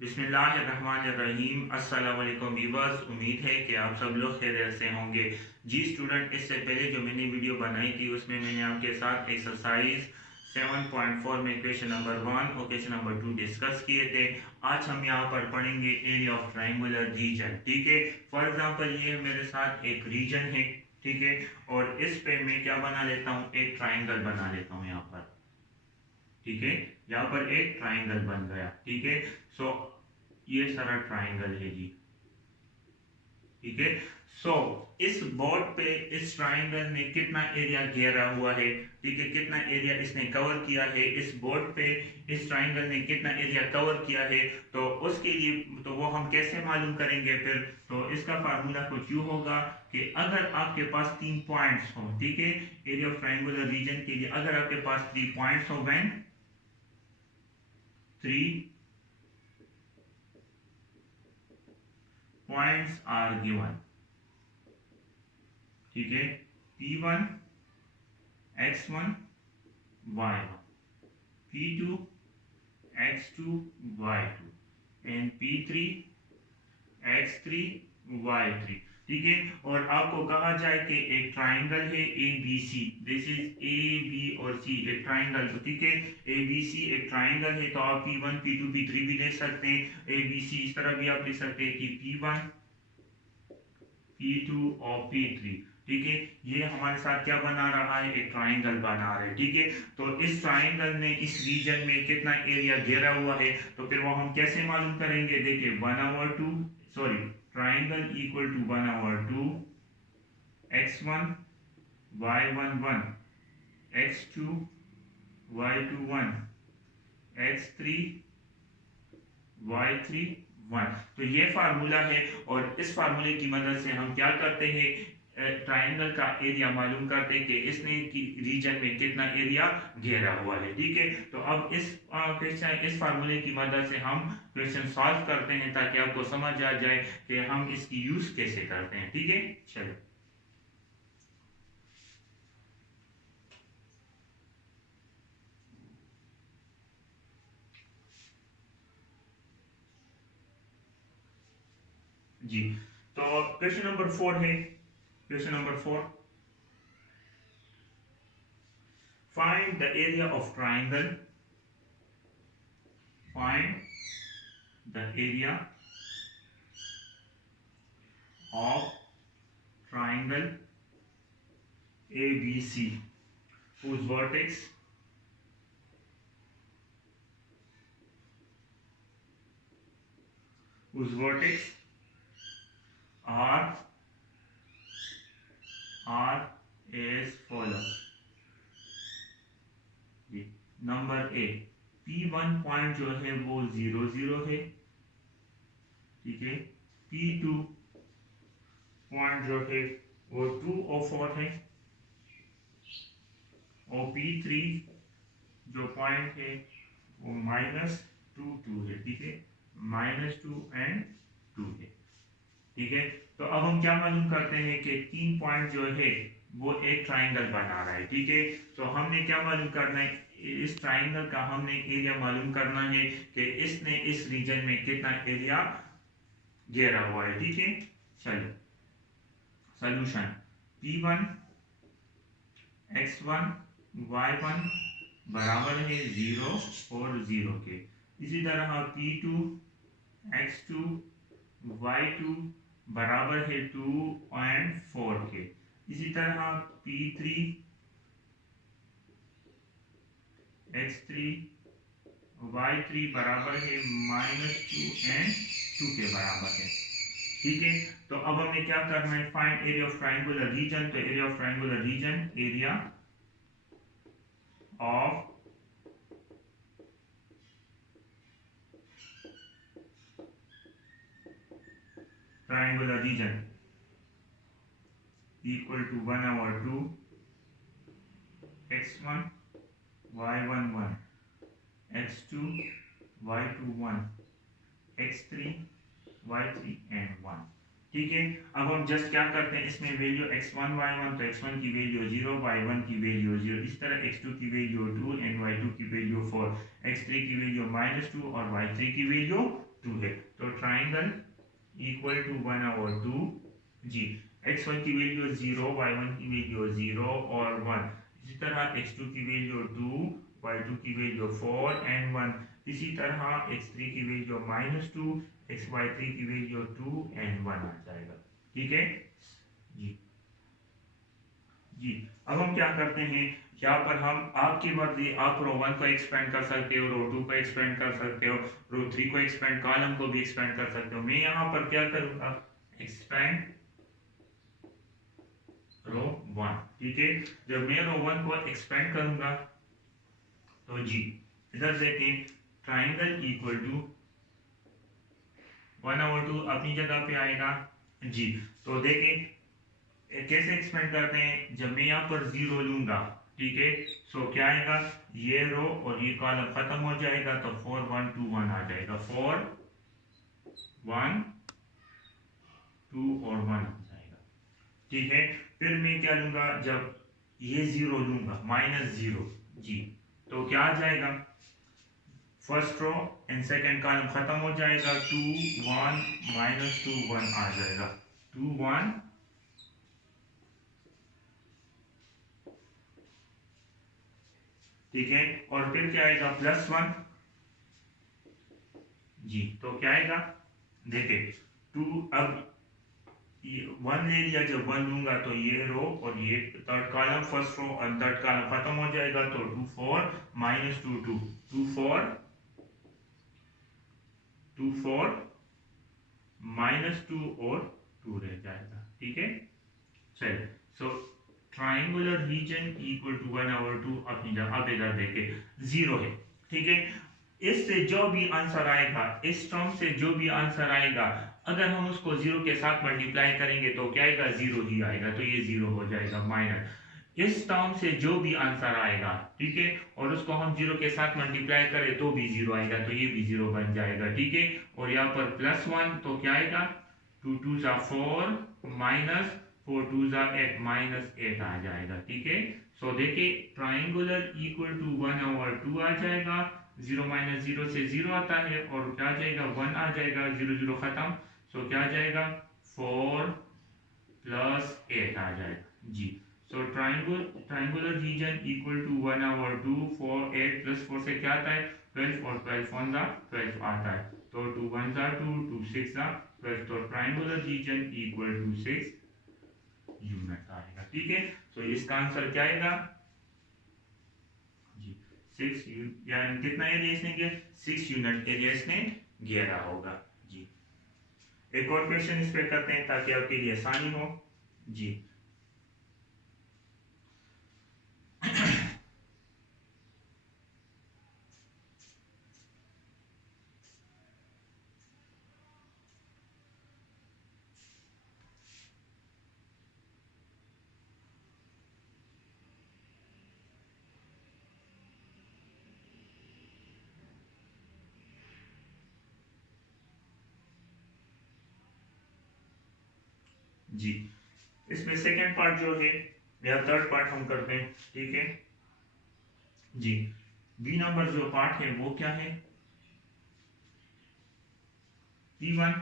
बिस्मिल्लाहिर्रहमानिर्रहीम। अस्सलाम वालेकुम वीवर्स, उम्मीद है कि आप सब लोग खैरियत से होंगे। जी स्टूडेंट, इससे पहले जो मैंने वीडियो बनाई थी उसमें मैंने आपके साथ एक्सरसाइज 7.4 में क्वेश्चन नंबर 1 और क्वेश्चन नंबर 2 डिस्कस किए थे। आज हम यहाँ पर पढ़ेंगे एरिया ऑफ ट्राइंगुलर रीजन। ठीक है, फॉर एग्जांपल ये मेरे साथ एक रीजन है। ठीक है, और इस पे मैं क्या बना लेता हूँ, एक ट्राइंगल बना लेता हूँ यहाँ पर। ठीक है, यहाँ पर एक ट्राइंगल बन गया। ठीक है, सो ये सारा ट्राइंगल है जी। ठीक है, सो इस बोर्ड पे इस ट्राइंगल ने कितना एरिया घेरा हुआ है। ठीक है, कितना एरिया इसने कवर किया है इस बोर्ड पे, इस ट्राइंगल ने कितना एरिया कवर किया है। तो उसके लिए तो वो हम कैसे मालूम करेंगे फिर। तो इसका फार्मूला कुछ यूं होगा कि अगर आपके पास 3 पॉइंट्स हो, ठीक है, एरिया ऑफ ट्राइंगुलर रीजन के लिए अगर आपके पास 3 पॉइंट्स हो, व्हेन 3 points are given। ठीक है, P1 x1 y1, P2 x2 y2 and P3 x3 y3। ठीक है, और आपको कहा जाए कि एक ट्राइंगल है A B C, this is A B और सी एक ट्राइंगल। तो ठीक है, ए बी सी एक ट्राइंगल है, तो आप P1 P2 P3 भी ले सकते हैं। ए बी सी इस तरह भी आप लिख सकते हैं कि P1 P2 और P3। ठीक है, ये हमारे साथ क्या बना रहा है, एक ट्राइंगल बना रहा है। ठीक है, तो इस ट्राइंगल ने इस रीजन में कितना एरिया घेरा हुआ है, तो फिर वो हम कैसे मालूम करेंगे। देखिए 1/2, sorry, triangle equal to 1/2 x1 y11 x2 y21 x3 y31। तो ये फार्मूला है, और इस फार्मूले की मदद से हम क्या करते हैं, ट्राइंगल का एरिया मालूम करते हैं कि इसने की रीजन में कितना एरिया घेरा हुआ है। ठीक है, तो अब इस क्वेश्चन इस फार्मूले की मदद से हम क्वेश्चन सॉल्व करते हैं ताकि आपको समझ आ जाए कि हम इसकी यूज कैसे करते हैं। ठीक है, चलो जी। तो क्वेश्चन नंबर 4 है, question number 4, find the area of triangle, find the area of triangle ABC whose vertex are as follows। Number A, P1 point जो है वो 0 0 है। ठीक है, P2 पॉइंट जो है वो 2 और 4 है, और P3 जो पॉइंट है वो -2 2 है। ठीक है, -2 एंड 2 है। ठीक है, तो अब हम क्या मालूम करते हैं कि 3 पॉइंट जो है वो एक ट्राइंगल बना रहा है। ठीक है, तो हमने क्या मालूम करना है, इस ट्राइंगल का हमने एरिया मालूम करना है कि इसने इस रीजन में कितना एरिया घेरा हुआ है। ठीक है, चलो सॉल्यूशन, P1 x1 y1 बराबर है 0 और 0 के। इसी तरह P2 x2 y2 बराबर है 2 एंड 4 के। इसी तरह P3 x3 y3 बराबर है -2 एंड 2 के बराबर है। ठीक है, तो अब हमें क्या करना है, find area of triangular region. तो area of triangular region, area of triangular region equal to 1/2 x1 y11 x2 y21 x3 y3 and 1। ठीक है, अब हम जस्ट क्या करते हैं, इसमें वैल्यू x1 y1, तो x1 की वैल्यू 0, y1 की वैल्यू 0, इस तरह x2 की वैल्यू 2 एंड y2 की वैल्यू 4, x3 की वैल्यू -2 और y3 की वैल्यू 2 है। तो triangle equal to 1/2 ji. x1 की वैल्यू 0, y1 की वैल्यू 0 और 1। इसी तरह x2 की वैल्यू 2, y2 की वैल्यू 4 एंड 1। इसी तरह x3 की वैल्यू -2, y3 की वैल्यू 2 एंड 1 आ जाएगा। ठीक है जी। जी अब हम क्या करते हैं, यहाँ पर हम आपकी मर्जी, आप रो 1 को एक्सपेंड कर सकते हो, रो 2 को एक्सपेंड कर सकते हो, रो 3 को एक्सपेंड, कॉलम को भी एक्सपेंड कर सकते हो। मैं यहाँ पर क्या करूँगा, एक्सपेंड रो 1। ठीक है, जब मैं रो 1 को एक्सपेंड करूँगा तो जी इधर देखें, ट्राइंगल इक्वल टू 1/2 अपनी जगह पे आएगा जी। तो देखें कैसे एक्सपेंड करते हैं, जब मैं यहाँ पर 0 लूंगा, ठीक है, सो क्या आएगा, ये रो और ये कॉलम खत्म हो जाएगा तो 4 1 2 1 आ जाएगा, 4 1 2 और 1 आ जाएगा। ठीक है, फिर मैं क्या लूंगा, जब ये 0 लूंगा -0 जी, तो क्या आ जाएगा, first row and second column खत्म हो जाएगा, 2 1 -2 1 आ जाएगा, 2 1 ठीक है, और फिर क्या आएगा +1 जी। तो क्या आएगा, देखे 2, अब ये 1 ले लिया, जब 1 लूंगा तो ये रो और ये थर्ड कॉलम, फर्स्ट रो और थर्ड कॉलम खत्म हो जाएगा, तो 2 4 -2 2 2 4 2 4 -2 और 2 रह जाएगा। ठीक है, चलिए, सो ट्राइंगुलर रीजन इक्वल टू 1/2 अपनी जगह। अब इधर देखे 0 है, ठीक है, इससे जो भी आंसर आएगा, इस टर्म से जो भी आंसर आएगा, अगर हम उसको 0 के साथ मल्टीप्लाई करेंगे तो क्या आएगा, 0 ही आएगा, तो ये 0 हो जाएगा माइनस। इस टर्म से जो भी आंसर आएगा, ठीक है, और उसको हम 0 के साथ मल्टीप्लाई करें तो भी 0 आएगा, तो ये भी 0 बन जाएगा। ठीक है, और यहाँ पर +1 तो क्या आएगा, 2 2 4 -4 2 8 -8 आ जाएगा। ठीक है, सो देखिए ट्राइंगुलर इक्वल टू 1/2 आ जाएगा, 0 -0 से 0 आता है, और क्या आ जाएगा 1 आ जाएगा, 0 0 खत्म, सो क्या आ जाएगा 4 + 8 आ जाएगा जी। सो ट्राइंगुलर रीजन इक्वल टू 1/2 4 8 + 4 से क्या आता है 12, और 12 1 12 आता है, तो 2 1 2 2 6 12, तो triangular region equal to 6 unit आएगा। ठीक है, तो इसका आंसर क्या आएगा जी, 6 यानी कितना एरिया इसने घेरा, 6 यूनिट एरिया इसने घेरा होगा जी। एक और क्वेश्चन इस पे करते हैं ताकि आपके लिए आसानी हो जी। जी, इसमें सेकेंड पार्ट जो है या थर्ड पार्ट हम करते हैं। ठीक है जी, बी नंबर जो पार्ट है वो क्या है, P1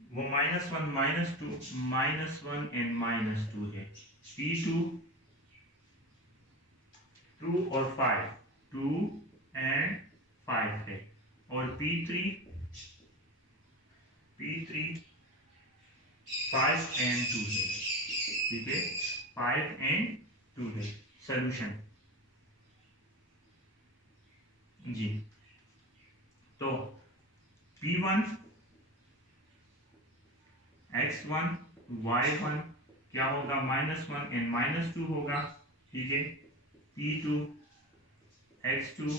वो -1 -2 -1 एंड -2 है, P2 2 और 5 2 एंड 5 है, और P3 5 एंड 2 है। ठीक है, 5 एंड 2 है सॉल्यूशन जी। तो P1 x1 y1 क्या होगा, -1 एंड -2 होगा। ठीक है, P2 x2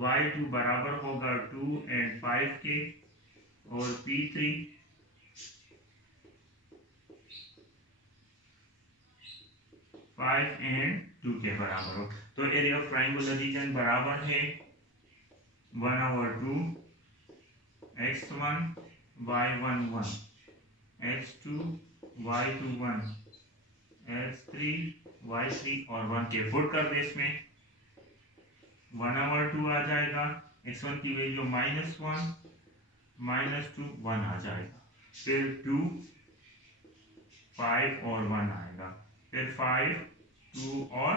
y2 बराबर होगा 2 एंड 5 के, और P3 5 एंड 2 के बराबर हो। तो एरिया ऑफ ट्राइंगुलर रीजन बराबर है 1/2 x1 y1 1 x2 y2 1 x3 y3 और 1 के पुट कर दे, इसमें 1/2 आ जाएगा, x1 की वैल्यू -1 -2 1 आ जाएगा, फिर 2 5 और 1 आएगा, फिर 5 2 और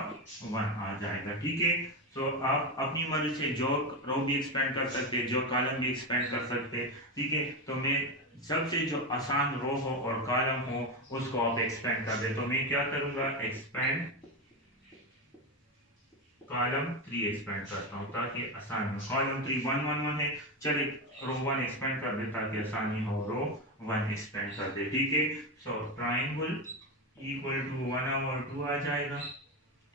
1 आ जाएगा। ठीक है, तो आप अपनी मर्जी से जो रो भी एक्सपेंड कर सकते हैं, जो कॉलम भी एक्सपेंड कर सकते हैं। ठीक है, तो मैं सबसे जो आसान रो हो और कॉलम हो उसको आप एक्सपेंड कर दे, तो मैं क्या करूंगा, एक्सपेंड कॉलम 3 एक्सपेंड करता हूँ ताकि आसान हो। कॉलम 3 1 1 1 है, चलिए रो 1 एक्सपेंड कर दे ताकि आसानी हो, रो 1 एक्सपेंड कर दे। ठीक है, सो ट्राइंगल इक्वल टू 1/2 आ जाएगा।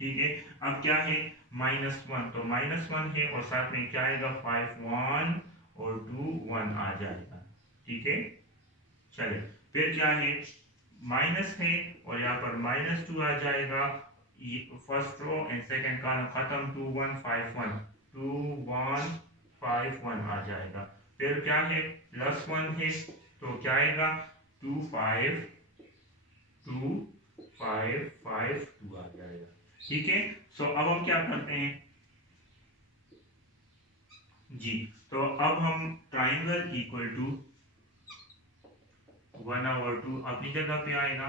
ठीक है, अब क्या है, -1, तो -1 है और साथ में क्या आएगा, 5 1 और 2 1 आ जाएगा। ठीक है, चले फिर क्या है, माइनस है और यहाँ पर -2 आ जाएगा। ये first row and second column खत्म, 2 1 5 1 2 1 5 1 आ जाएगा। फिर क्या है, +1 है तो क्या आएगा, 2 5 2 5 5 2 आ जाएगा। ठीक है, सो अब हम क्या करते हैं जी, तो अब हम ट्राइंगल इक्वल टू 1/2 अपनी जगह पे आएगा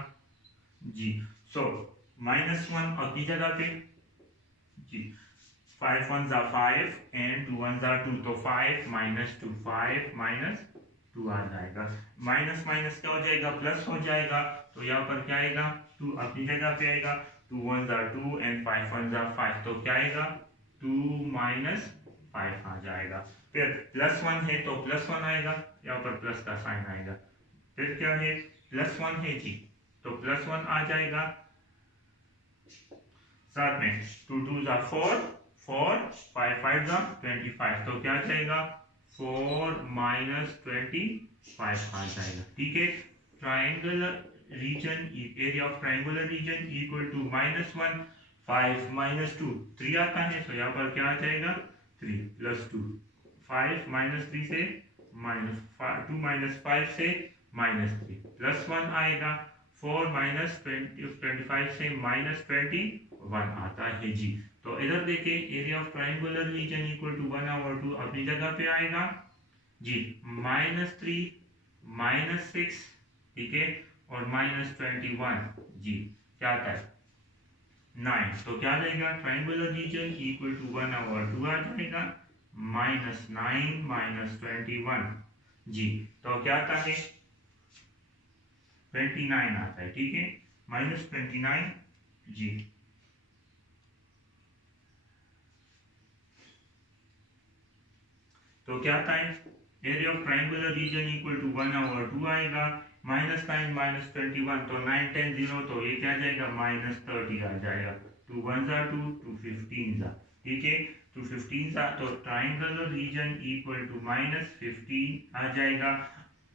जी। सो -1 अपनी जगह पे जी, 5 1 जा 5 एंड 2 1 जा 2, तो 5 -2 5 -2 आ जाएगा। माइनस माइनस क्या हो जाएगा, प्लस हो जाएगा, तो यहाँ पर क्या आएगा, 2 अपनी जगह पे आएगा, 2 1 जा 2 एंड 5 1 जा 5, तो क्या आएगा, 2 -5 आ जाएगा। फिर +1 है तो +1 आएगा, यहाँ पर प्लस का साइन आएगा। फिर क्या है, +1 है जी, तो +1 आ जाएगा। साथ में 2 2 जा 4 4 5 5 जा 25, तो क्या जाएगा, 4 -25 आ जाएगा। ठीक है, triangular region, area of triangular region equal to -1 5 -2 3 आता है, तो यहाँ पर क्या आ जाएगा, 3 +2 5 -3 से -2 -5 से -3 +1 आएगा, 4 -25 से -21 आता है जी। तो इधर देखिए, area of triangular region equal to 1/2 अपनी जगह पे आएगा जी, -3 -6, ठीक है, और -21 जी, क्या आता है 9, तो क्या देगा, ट्राइंगुलर रीजन इक्वल टू 1/2 आ जाएगा, -9 -21 जी, तो क्या आता है 29 आता है। ठीक है, -29 जी, तो क्या आता है, area of triangular region equal to 1/2 आएगा, -9 -21, तो 9 10 0, तो ये क्या जाएगा, -30 आ जाएगा, 2 1 जा 2 2 15 जा, ठीक है, 2 15 जा, तो ट्राइंगुलर रीजन इक्वल टू -15 आ जाएगा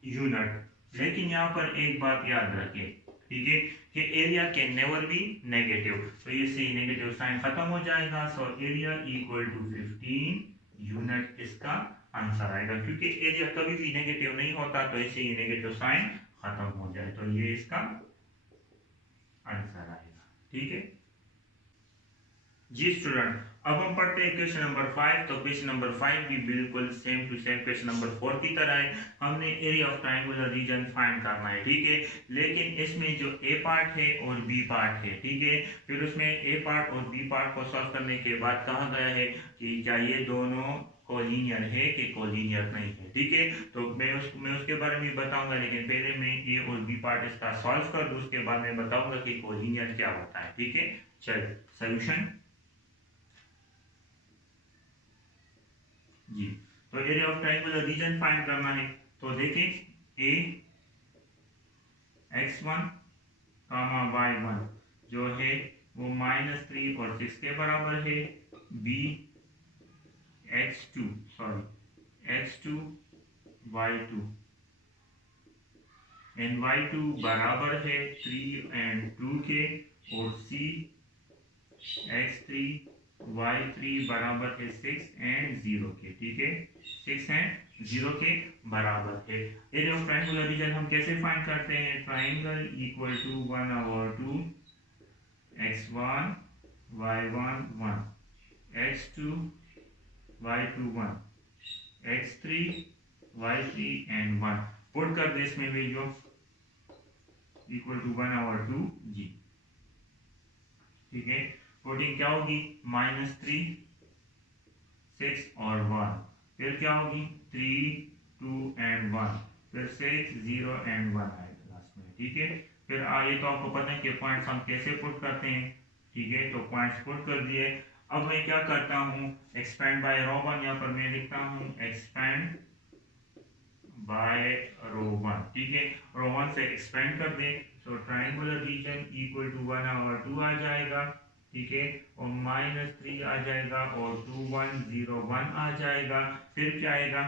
यूनिट। लेकिन यहाँ पर एक बात याद रखें, ठीक है, कि area can never be negative, तो ये सी नेगेटिव साइन खत्म हो जाएगा, so area equal to 15 unit इसका आंसर आएगा, क्योंकि एरिया कभी भी नेगेटिव नहीं होता, तो ऐसे ही नेगेटिव साइन खत्म हो जाए, तो ये इसका आंसर आएगा। ठीक है जी स्टूडेंट, अब हम पढ़ते हैं क्वेश्चन नंबर 5। तो क्वेश्चन नंबर 5 भी बिल्कुल same to same question number 4 की तरह है। हमने area of triangular region find करना है, ठीक है, लेकिन इसमें जो ए पार्ट है और बी पार्ट है, ठीक है, फिर उसमें ए पार्ट और बी पार्ट को सॉल्व करने के बाद कहा गया है कि क्या ये दोनों कोलिनियर है कि कोलिनियर नहीं है। ठीक है, तो मैं उसके बारे में बताऊंगा, लेकिन पहले मैं ए और बी पार्ट इसका सॉल्व कर दूं, उसके बाद मैं बताऊंगा कि कोलिनियर क्या होता है। ठीक है, चलिए सॉल्यूशन जी। तो area of triangular region find करना है, तो देखें ए x1 y1 जो है वो -3 और 6 के बराबर है, B x2 y2 and y2 बराबर है 3 एंड 2 के, और सी x3 y3 बराबर है 6 एंड 0 के, ठीक है, 6 एंड 0 के बराबर है। एरिया ऑफ ट्रायंगुलर रीजन हम कैसे फाइंड करते हैं, triangle equal to 1/2 x1 y1 1 x2 y2 1 x3 y3 and 1 put कर दे इसमें वैल्यू इक्वल टू 1/2 जी। ठीक है, पुटिंग क्या होगी -3 6 और 1, फिर क्या होगी 3 2 एंड 1, फिर 6 0 एंड 1 आएगा लास्ट में। ठीक है, फिर ये तो आपको पता है कि पॉइंट्स हम कैसे पुट करते हैं। ठीक है, तो पॉइंट्स पुट कर दिए। अब मैं क्या करता हूँ, एक्सपेंड बाय रो 1, यहाँ पर मैं लिखता हूँ एक्सपेंड बाय रो 1। ठीक है, रो 1 से एक्सपेंड कर दें तो ट्रायंगुलर रीजन इक्वल टू 1/2 आ जाएगा। ठीक है, और -3 आ जाएगा और 2 1 0 1 आ जाएगा। फिर क्या आएगा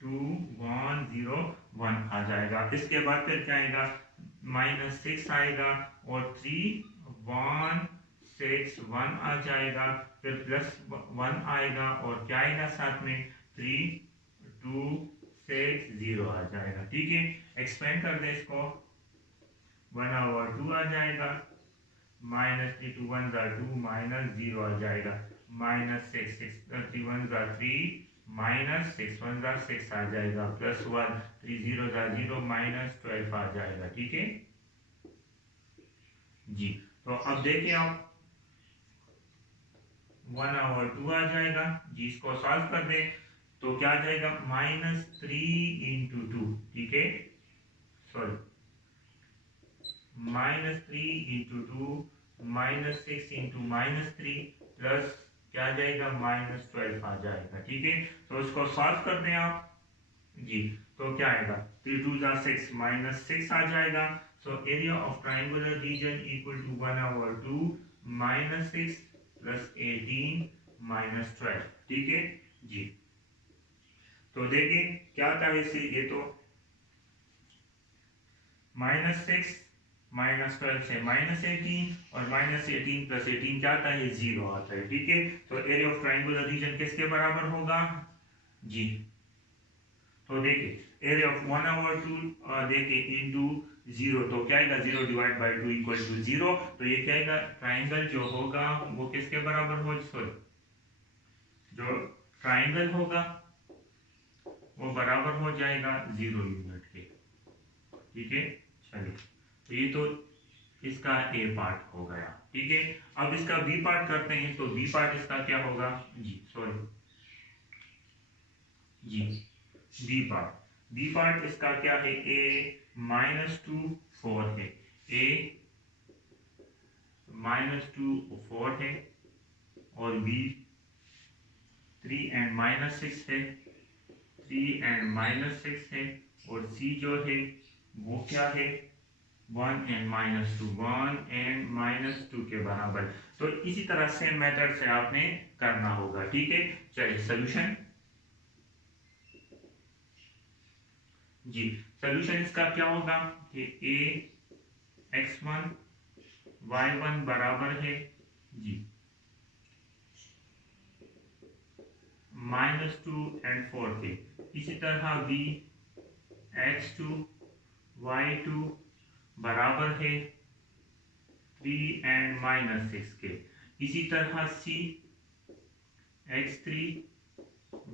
2 1 0 1 आ जाएगा। इसके बाद फिर क्या आएगा -6 आएगा और 3 1 6 1 आ जाएगा। फिर +1 आएगा और क्या आएगा साथ में 3 2 6 0 आ जाएगा। ठीक है, एक्सपेंड कर दे इसको 1/2 आ जाएगा। -3 2 1 2 -0 आ जाएगा। -6 6 3 1 3 -6 1 6 आ जाएगा। +1 3 0 0 -12 आ जाएगा। ठीक है जी, तो अब देखिए आप 1/2 आ जाएगा जी। इसको सॉल्व कर दे तो क्या आ जाएगा -3 इंटू 2। ठीक है, सॉरी -3 इंटू 2 -6 इंटू -3 प्लस क्या आ जाएगा -12 आ जाएगा। ठीक है, तो इसको सॉल्व कर दें आप जी। तो क्या आएगा 3 2 6 -6 आ जाएगा। So area of triangular region equal to 1/2 -6 plus 18 -12। ठीक है जी, तो देखें क्या था वैसे, ये तो -6 -12 से -18 और -18 प्लस 18 क्या आता है 0 आता है। ठीक है, तो एरिया ऑफ ट्रायंगुलर रीजन किसके बराबर होगा जी। तो देखिए एरिया ऑफ 1/2 देखिए इंटू 0, तो क्या आएगा 0 डिवाइड बाई 2 इक्वल टू 0। तो ये क्या आएगा ट्राइंगल जो होगा वो किसके बराबर हो, सॉरी जो ट्राइंगल होगा वो बराबर हो जाएगा 0 यूनिट के। ठीक है, चलिए तो ये तो इसका ए पार्ट हो गया। ठीक है, अब इसका बी पार्ट करते हैं। तो बी पार्ट इसका क्या होगा जी, सॉरी जी, बी पार्ट इसका क्या है, ए -2 4 है, ए -2 4 है और बी 3 एंड -6 है, 3 एंड -6 है और सी जो है वो क्या है 1 एंड -2 1 एंड -2 के बराबर। तो इसी तरह से मेथड से आपने करना होगा। ठीक है, चलिए सोल्यूशन जी। सोल्यूशन इसका क्या होगा कि a x1 y1 बराबर है जी -2 एंड 4 के। इसी तरह b x2 y2 बराबर है 3 एंड -6 के। इसी तरह c x3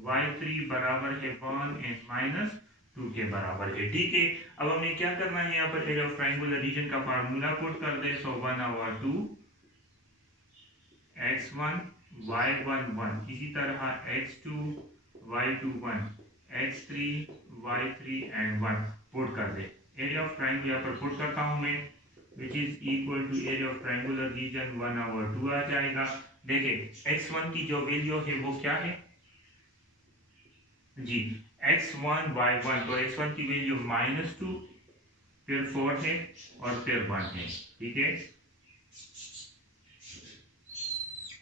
y3 बराबर है 1 एंड -2 के बराबर है। ठीक है, अब हमें क्या करना है, यहाँ पर एरिया ऑफ ट्रायंगुलर रीजन का फार्मूला पुट कर दे। सो 1/2 x1 y1 1, इसी तरह x2 y2 1, x3 y3 and 1 put कर दे। एरिया ऑफ ट्रायंगल यहाँ पर पुट करता हूँ मैं, which is equal to area of triangular region 1/2 आ जाएगा। देखिए x1 की जो वैल्यू है वो क्या है जी x1 y1, तो x1 की वैल्यू -2 फिर 4 है और फिर 1 है। ठीक है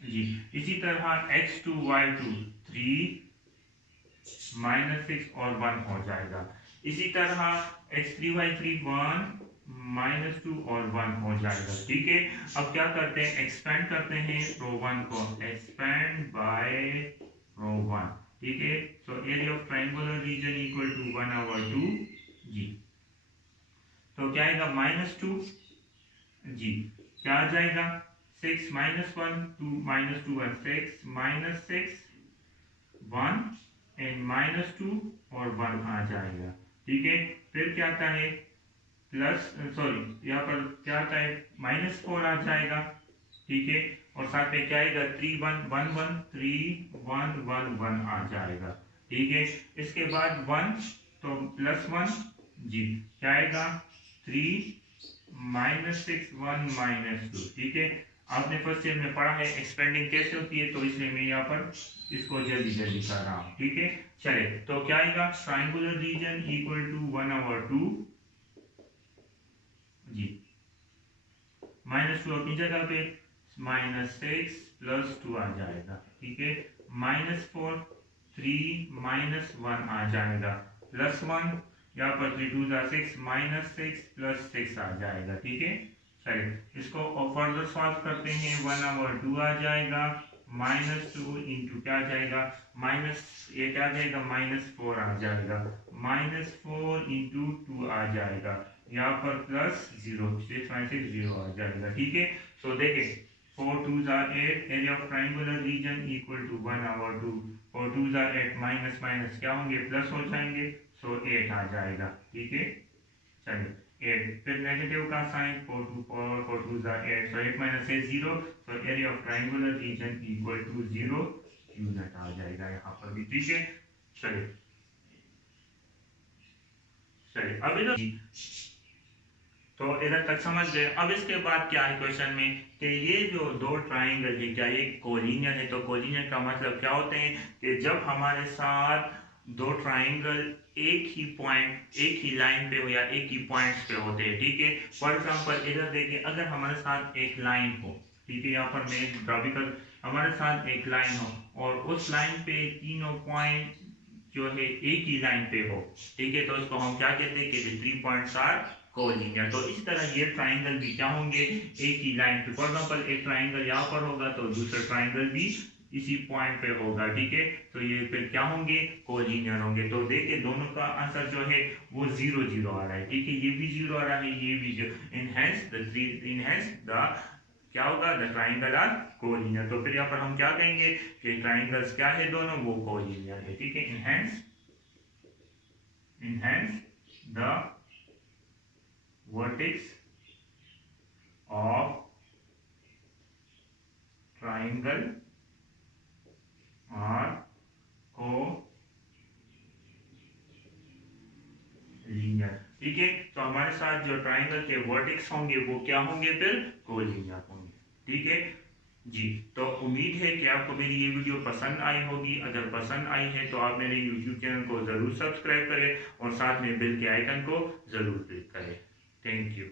जी, इसी तरह x2 y2 3 -6 और 1 हो जाएगा। इसी तरह x3 y3 1 -2 और 1 हो जाएगा। ठीक है, अब क्या करते हैं एक्सपेंड करते हैं रो 1 को, एक्सपेंड बाय रो 1। ठीक है, so area of triangular region equal to 1/2 जी। तो क्या आएगा -2 जी, क्या आ जाएगा 6 -1 2 -2 1 6 -6 -2 और 1 आ जाएगा, ठीक है। फिर क्या आता है यहाँ पर क्या आता है -4 आ जाएगा, ठीक है। और साथ में क्या आएगा 3 1 1 1 3 1 1 1 आ जाएगा, ठीक है। इसके बाद 1 तो +1 जी क्या आएगा 3 -6 1 -2, ठीक है। आपने फर्स्ट ईयर में पढ़ा है एक्सपेंडिंग कैसे होती है, तो इसलिए मैं यहाँ पर इसको जल्दी जल्दी कर रहा हूँ, ठीक है। चले तो क्या आएगा ट्राइंगुलर रीजन इक्वल टू 1/2 जी -2 अपनी जगह पे -6 +2 आ जाएगा, ठीक है। -4 3 -1 आ जाएगा, +1 यहाँ पर 3 2 6 -6 +6 आ जाएगा, ठीक है। चलिए इसको और फर्दर सॉल्व करते हैं 1/2 आ जाएगा, -2 इंटू क्या आ जाएगा ये क्या आ जाएगा -4 आ जाएगा, -4 इंटू 2 आ जाएगा, यहाँ पर +0 6 6 0 आ जाएगा, ठीक है। सो देखें 4 2s are 8, area of triangular region equal to 1/2, 4 2s are 8 minus minus क्या होंगे प्लस हो जाएंगे, सो 8 आ जाएगा, ठीक है। चलिए 8 फिर नेगेटिव का sign 4 2 4 4 2s are 8, so 8 minus 8 0, so area of triangular region equal to 0 unit आ जाएगा यहाँ पर भी, ठीक है। चलिए चलिए अब इधर तो इधर तक समझ गए। अब इसके बाद क्या है क्वेश्चन में कि ये जो दो ट्राइंगल है क्या ये कोलिनियर है, तो कोलिनियर का मतलब क्या होते हैं कि जब हमारे साथ दो ट्राइंगल एक ही पॉइंट एक ही लाइन पे हो या एक ही पॉइंट्स पे होते हैं, ठीक है। फॉर एग्जांपल इधर देखिए अगर हमारे साथ एक लाइन हो, ठीक है, यहाँ पर मैं ग्राफिकल हमारे साथ एक लाइन हो और उस लाइन पे तीनों पॉइंट जो है एक ही लाइन पे हो, ठीक है, तो इसको हम क्या कहते हैं कि 3 पॉइंट्स आर कोलिनियर। तो इस तरह ये ट्राइंगल भी क्या होंगे एक ही लाइन पे, फॉर एग्जांपल एक ट्राइंगल यहाँ पर होगा तो दूसरा ट्राइंगल भी इसी पॉइंट पे होगा, ठीक है। तो ये फिर क्या होंगे कोलिनियर होंगे। तो देखिए दोनों का आंसर जो है वो 0 0 आ रहा है, ठीक है, ये भी 0 आ रहा है, ये भी 0, इनहेंस द क्या होगा द ट्राइंगल आर कोलिनियर। तो फिर यहाँ पर हम क्या कहेंगे कि ट्राइंगल्स क्या है दोनों वो कोलिनियर है, ठीक है। Enhance the vertex of triangle are collinear, ठीक है। तो हमारे साथ जो ट्राइंगल के वर्टेक्स होंगे वो क्या होंगे फिर कोलिनियर होंगे, ठीक है जी। तो उम्मीद है कि आपको मेरी ये वीडियो पसंद आई होगी। अगर पसंद आई है तो आप मेरे YouTube चैनल को ज़रूर सब्सक्राइब करें और साथ में बेल के आइकन को ज़रूर क्लिक करें। Thank you.